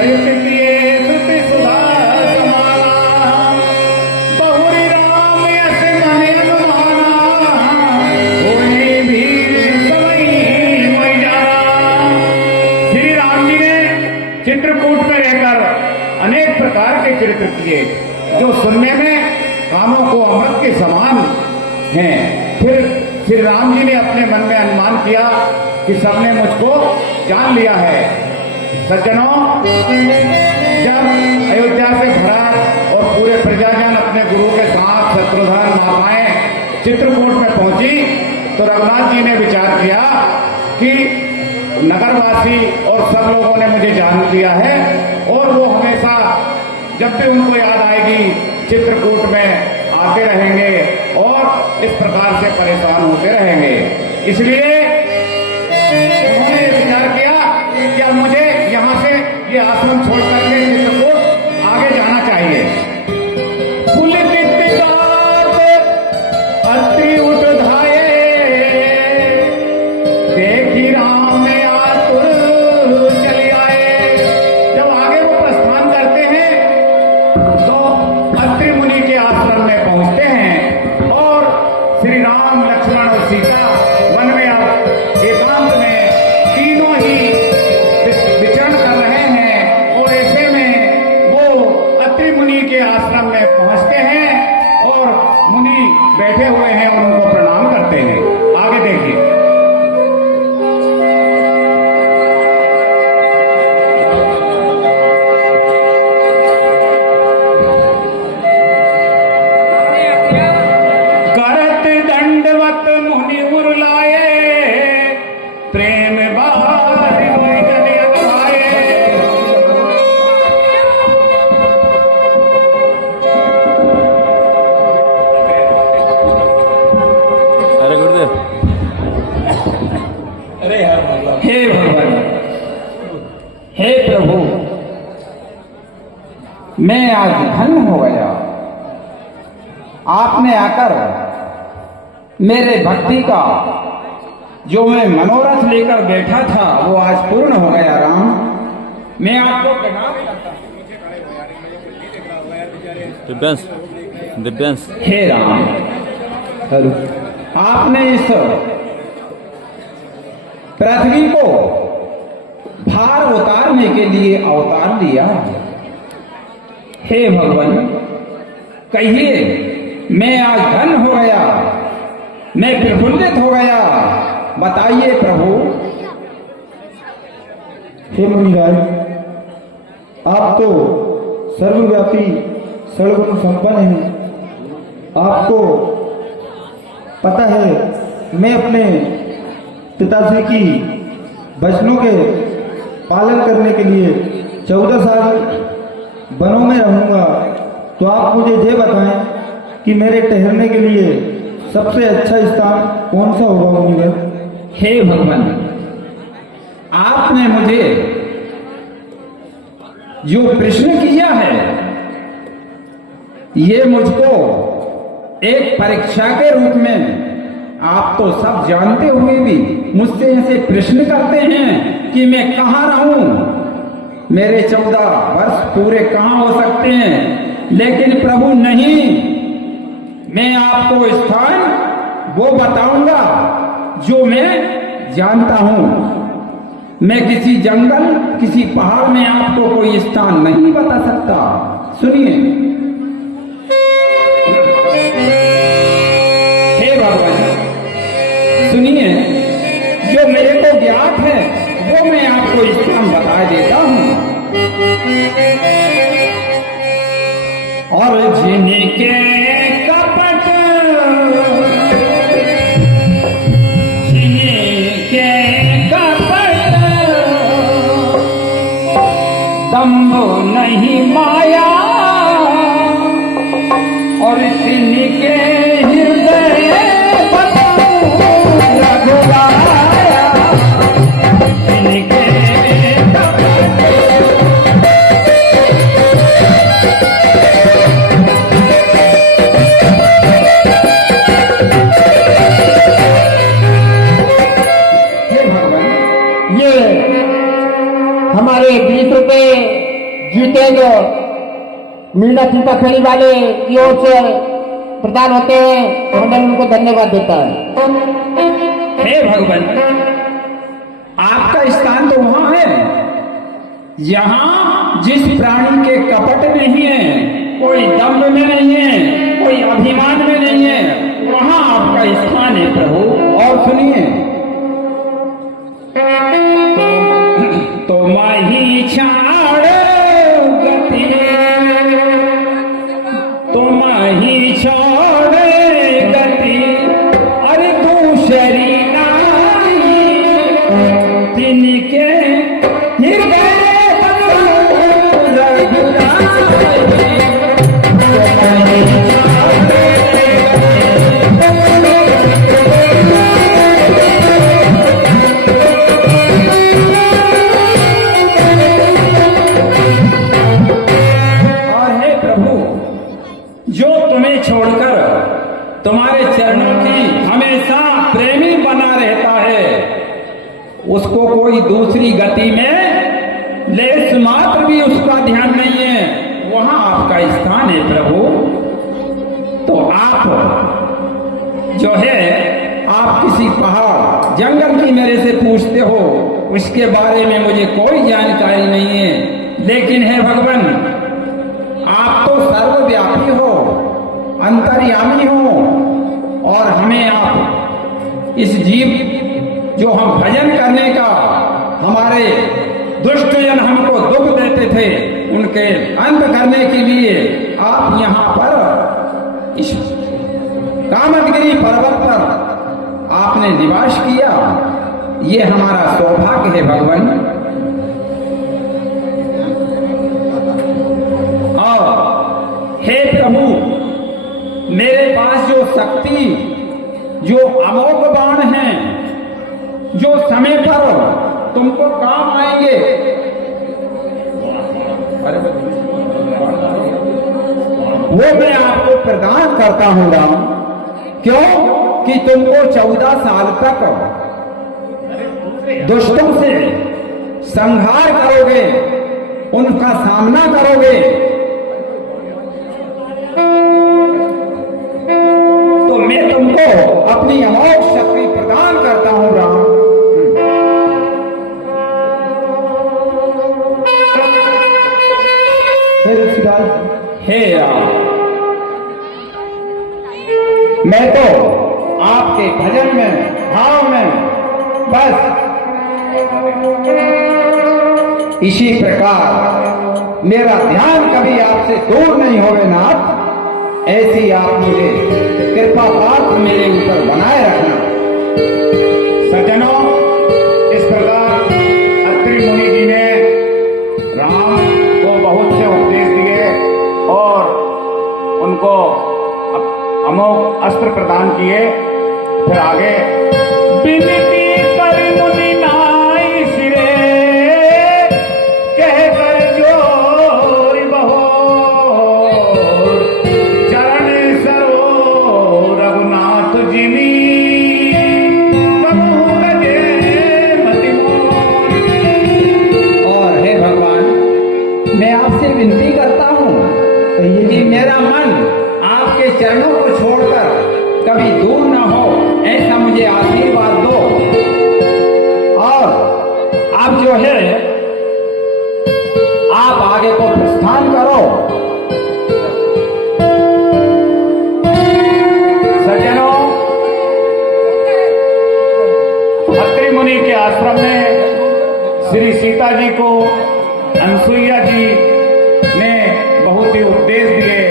चरित किए श्रुति सुधा समाना, बहुरी राम यस मन अनुमाना, होए भी सबई मोहि जाना। श्री राम जी ने चित्रकूट में रहकर अनेक प्रकार के चरित्र किए जो सुनने में कानों को अमृत के समान हैं। फिर श्री राम जी ने अपने मन में अनुमान किया कि सबने मुझको जान लिया है। सज्जनों, जब अयोध्या से भरत और पूरे प्रजाजन अपने गुरु के साथ शत्रुघ्न माताएं चित्रकूट में पहुंची तो रघुनाथ जी ने विचार किया कि नगरवासी और सब लोगों ने मुझे जान लिया है और वो हमेशा जब भी उनको याद आएगी चित्रकूट में आते रहेंगे और इस प्रकार से परेशान होते रहेंगे। इसलिए उन्होंने विचार किया कि अब मुझे यहाँ से ये आश्रम छोड़ करके चित्रकूट आगे जाना चाहिए। अत्रि उठ धाये, देखी राम में आतुर चले आए। जब आगे वो प्रस्थान करते हैं तो अत्रि मुनि के आश्रम में पहुंचते हैं और श्री राम, लक्ष्मण और सीता वन में अब एकांत में तीनों ही विचरण कर रहे हैं और ऐसे में वो अत्रि मुनि के आश्रम में पहुंचते हैं और मुनि बैठे हुए हैं और उनको प्रणाम करते हैं। आगे देखिए। करत दंडवत मुनि उरुलाए, प्रेम बारि जन अथाए। अरे गुरुदेव, हे भगवान, हे प्रभु, मैं आज धन्य हो गया। आपने आकर मेरे भक्ति का जो मैं मनोरथ लेकर बैठा था वो आज पूर्ण हो गया। राम, मैं आपको प्रणाम करता हूं। दिव्यांश, दिव्यांश, हे राम, आपने इस पृथ्वी को भार उतारने के लिए अवतार लिया। हे भगवान, कहिए मैं आज धन्य हो गया, मैं प्रफुल्लित हो गया। बताइए प्रभु। हे मुनिराज, आप तो सर्वव्यापी सर्वगुण संपन्न हैं। आपको पता है मैं अपने पिताश्री की वचनों के पालन करने के लिए 14 साल वनों में रहूंगा। तो आप मुझे ये बताएं कि मेरे ठहरने के लिए सबसे अच्छा स्थान कौन सा होगा मुनिवर? हे भगवान, आपने मुझे जो प्रश्न किया है ये मुझको एक परीक्षा के रूप में, आप तो सब जानते हुए भी मुझसे ऐसे प्रश्न करते हैं कि मैं कहाँ रहूं, मेरे 14 वर्ष पूरे कहाँ हो सकते हैं। लेकिन प्रभु नहीं, मैं आपको स्थान वो बताऊंगा जो मैं जानता हूं। मैं किसी जंगल, किसी पहाड़ में आपको कोई स्थान नहीं बता सकता। सुनिए। हे भगवान, सुनिए, जो मेरे को ज्ञात है वो मैं आपको स्थान बता देता हूं। और जिनके कपट, जिनके कपट दम्भ नहीं माया, और जिनके हृदय रघुराया, जिनके हमारे 20 रुपए जीतेंगे मीना सीताफली वाले की ओर से प्रदान होते हैं, तो मैं उनको धन्यवाद देता है। हे भगवान, आपका स्थान तो वहां है यहाँ जिस प्राणी के कपट नहीं है, कोई दम्भ में नहीं है, कोई अभिमान में नहीं है, वहां आपका स्थान है प्रभु। और सुनिए, तो माही छाड़ गति, तो माही छोड़ गति, अरे दूसरी नारी तिनके हृदय जो तुम्हें छोड़कर तुम्हारे चरणों की हमेशा प्रेमी बना रहता है, उसको कोई दूसरी गति में लेस मात्र भी उसका ध्यान नहीं है, वहां आपका स्थान है प्रभु। तो आप जो है, आप किसी पहाड़ जंगल की मेरे से पूछते हो, उसके बारे में मुझे कोई जानकारी नहीं है, लेकिन है भगवान, आप तो सर्वव्यापी हो, अंतर्यामी हो, और हमें आप इस जीव जो हम भजन करने का, हमारे दुष्टजन हमको दुख देते थे, उनके अंत करने के लिए आप यहाँ पर इस कामतगिरी पर्वत पर आपने निवास किया। ये हमारा सौभाग्य है भगवान। हे प्रभु, मेरे पास जो शक्ति, जो अमोघ बाण हैं, जो समय पर तुमको काम आएंगे, वो मैं आपको प्रदान करता हूँ राम। क्यों कि तुमको 14 साल तक दुष्टों से संहार करोगे, उनका सामना करोगे, तो मैं तुमको अपनी अमोघ शक्ति प्रदान करता हूं राम। हे ऋषिराज, हे राम, मैं तो आपके भजन में, भाव में बस इसी प्रकार मेरा ध्यान कभी आपसे दूर नहीं होवे नाथ। ऐसी आप मुझे कृपा पात्र मेरे ऊपर बनाए रखना। सज्जनों, इस प्रकार अत्रि मुनि जी ने राम को बहुत से उपदेश दिए और उनको अमोघ अस्त्र प्रदान किए। फिर आगे विनती कर मुनि नाई सिरे, कह कर जोर बहोर, चरण सरो रघुनाथ जिनी, प्रभु लगे मति मोर। और हे भगवान, मैं आपसे विनती करता हूँ कि मेरा मन आपके चरणों को छोड़कर कभी दूर न हो, ऐसा मुझे आशीर्वाद दो। और आप जो है, आप आगे को प्रस्थान करो। सज्जनों, अत्रि मुनि के आश्रम में श्री सीता जी को अनसुईया जी ने बहुत ही उपदेश दिए